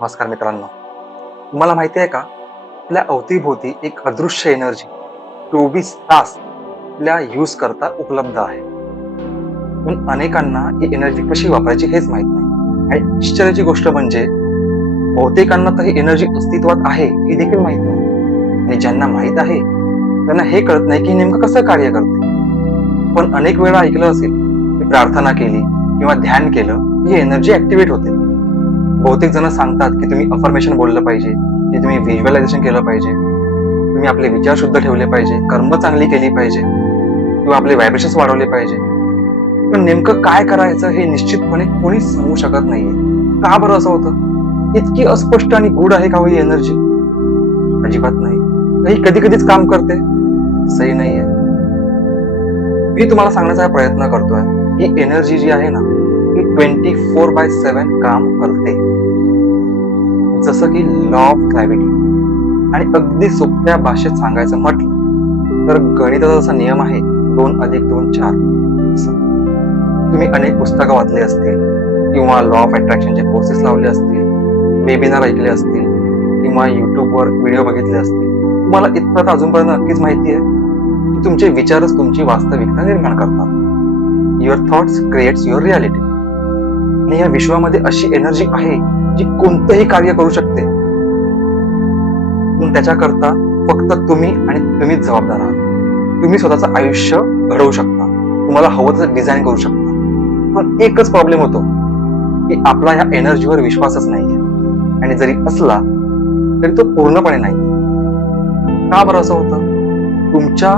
नमस्कार मित्रांनो. तुम्हाला माहिती आहे का? आपल्या अवतीभोवती एक अदृश्य एनर्जी चोवीस तास आपल्या यूज करता उपलब्ध आहे. पण अनेकांना ही एनर्जी कशी वापरायची हेच माहीत नाही. आणि आश्चर्याची गोष्ट म्हणजे बहुतेकांना तर ही एनर्जी अस्तित्वात आहे हे देखील माहीत नाही. आणि ज्यांना माहीत आहे त्यांना हे कळत नाही की नेमकं कसं कार्य करते. पण अनेक वेळा ऐकलं असेल की प्रार्थना केली किंवा ध्यान केलं ही एनर्जी ऍक्टिव्हेट होते. बहुतेक जण सांगतात की तुम्ही अफर्मेशन बोललं पाहिजे की तुम्ही व्हिज्युअलायझेशन केलं पाहिजे तुम्ही आपले विचार शुद्ध ठेवले पाहिजे कर्म चांगली केली पाहिजे किंवा आपले व्हायब्रेशन्स वाढवले पाहिजे. पण नेमकं काय करायचं हे निश्चितपणे कोणीच सांगू शकत नाहीये. का बरं असं होतं? इतकी अस्पष्ट आणि गुड आहे का हो ही एनर्जी अजिबात नाही. काही कधी कधीच काम करते. सही नाहीये. मी तुम्हाला सांगण्याचा प्रयत्न करतोय ही एनर्जी जी आहे ना ती ट्वेंटी फोर बाय सेव्हन काम करते. जसं की लॉ ऑफ ग्रॅव्हिटी आणि अगदी सोप्या भाषेत सांगायचं म्हटलं तर गणिताचा जसा नियम आहे दोन अधिक दोन चार. तुम्ही अनेक पुस्तकं वाचली असतील किंवा लॉ ऑफ अट्रॅक्शनचे कोर्सेस लावले असतील वेबिनार ऐकले असतील किंवा युट्यूबवर व्हिडिओ बघितले असतील. तुम्हाला इतपत अजूनपर्यंत नक्कीच माहिती आहे की तुमचे विचारच तुमची वास्तविकता निर्माण करतात. Your thoughts creates your reality आणि या विश्वामध्ये अशी एनर्जी आहे जी कोणतंही कार्य करू शकते पण त्याच्याकरता फक्त तुम्ही आणि तुम्हीच जबाबदार आहात. तुम्ही स्वतःचं आयुष्य घडवू शकता. तुम्हाला हवं तसं डिझाईन करू शकता. पण एकच प्रॉब्लेम होतो की आपला ह्या एनर्जीवर विश्वासच नाहीये. आणि जरी असला तरी तो पूर्णपणे नाही. का बरं असं होतं? तुमच्या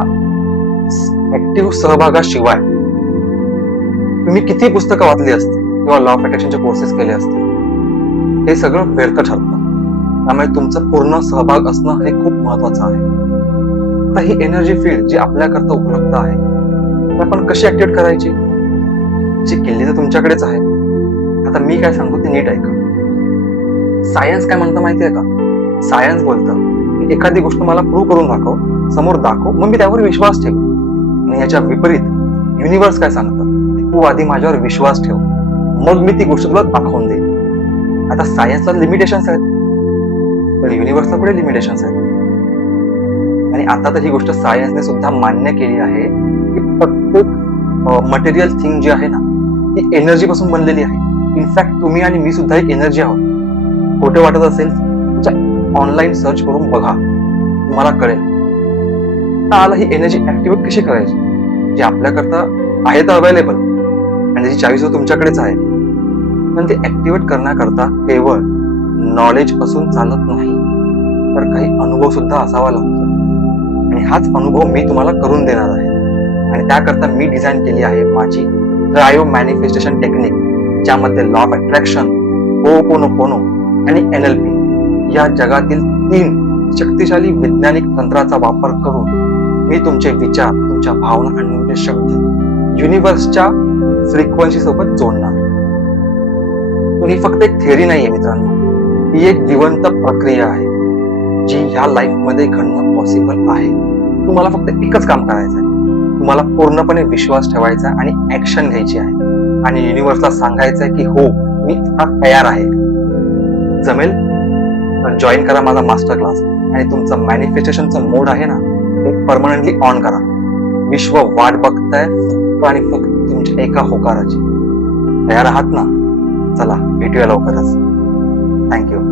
ऍक्टिव्ह सहभागाशिवाय तुम्ही किती पुस्तकं वाचली असतील? किंवा लॉ ऑफ अट्रॅक्शनचे कोर्सेस केले असतील? हे सगळं व्यर्थ ठरतं. त्यामुळे तुमचा पूर्ण सहभाग असणं हे खूप महत्वाचं आहे. आता ही एनर्जी फील्ड जी आपल्याकरता उपलब्ध आहे ती आपण कशी ऍक्टिव्हेट करायची? जी किल्ली तर तुमच्याकडेच आहे. आता मी काय सांगतो ते नीट ऐका. सायन्स काय म्हणतं माहितीये का? सायन्स बोलतं की एखादी गोष्ट मला प्रूव्ह करून दाखव समोर दाखव मग मी त्यावर विश्वास ठेव. आणि याच्या विपरीत युनिव्हर्स काय सांगतं? तू आधी माझ्यावर विश्वास ठेव. मग मी ती गोष्ट तुला दाखवून देईन. आता सायन्सला लिमिटेशन्स आहेत. पण युनिव्हर्सला कुठे लिमिटेशन्स आहेत? आणि आता तर ही गोष्ट सायन्सने सुद्धा मान्य केली आहे की प्रत्येक मटेरियल थिंग जी आहे ना ती एनर्जी पासून बनलेली आहे. इनफॅक्ट तुम्ही आणि मी सुद्धा एक एनर्जी आहोत. खोटं वाटत असेल ऑनलाईन सर्च करून बघा. तुम्हाला कळेल. आला ही एनर्जी ऍक्टिव्हेट कशी करायची? जी आपल्याकरता आहे तर अवेलेबल आणि त्याची चावी तुमच्याकडेच आहे. पण ते ऍक्टिव्हेट करण्याकरता केवळ नॉलेज असून चालत नाही. तर काही अनुभव सुद्धा असावा लागतो. आणि हाच अनुभव मी तुम्हाला करून देणार आहे. आणि त्याकरता मी डिझाईन केली आहे माझी ड्रायव्ह मॅनिफेस्टेशन टेक्निक ज्यामध्ये लॉ ऑफ अट्रॅक्शन पोनो पोनो आणि एन एल पी या जगातील तीन शक्तिशाली वैज्ञानिक तंत्राचा वापर करून मी तुमचे विचार तुमच्या भावना आणि तुमचे शब्द युनिव्हर्सच्या फ्रिक्वेन्सी सोबत जोडणार ही फक्त एक थेअरी आहे मित्रांनो. ही एक जिवंत प्रक्रिया आहे जी ह्या लाईफमध्ये घडणं पॉसिबल आहे. तुम्हाला फक्त एकच काम करायचं आहे. तुम्हाला पूर्णपणे विश्वास ठेवायचा आणि ऍक्शन घ्यायची आहे. आणि युनिव्हर्सला सांगायचं आहे की हो मी आता तयार आहे. जमेल? तर जॉईन करा माझा मास्टर क्लास आणि तुमचं मॅनिफेस्टेशनचं मोड आहे ना ते परमनंटली ऑन करा. विश्व वाट बघताय फक्त आणि फक्त तुमच्या एका होकाराची. तयार आहात ना? चला भेटूया लवकरच. थँक्यू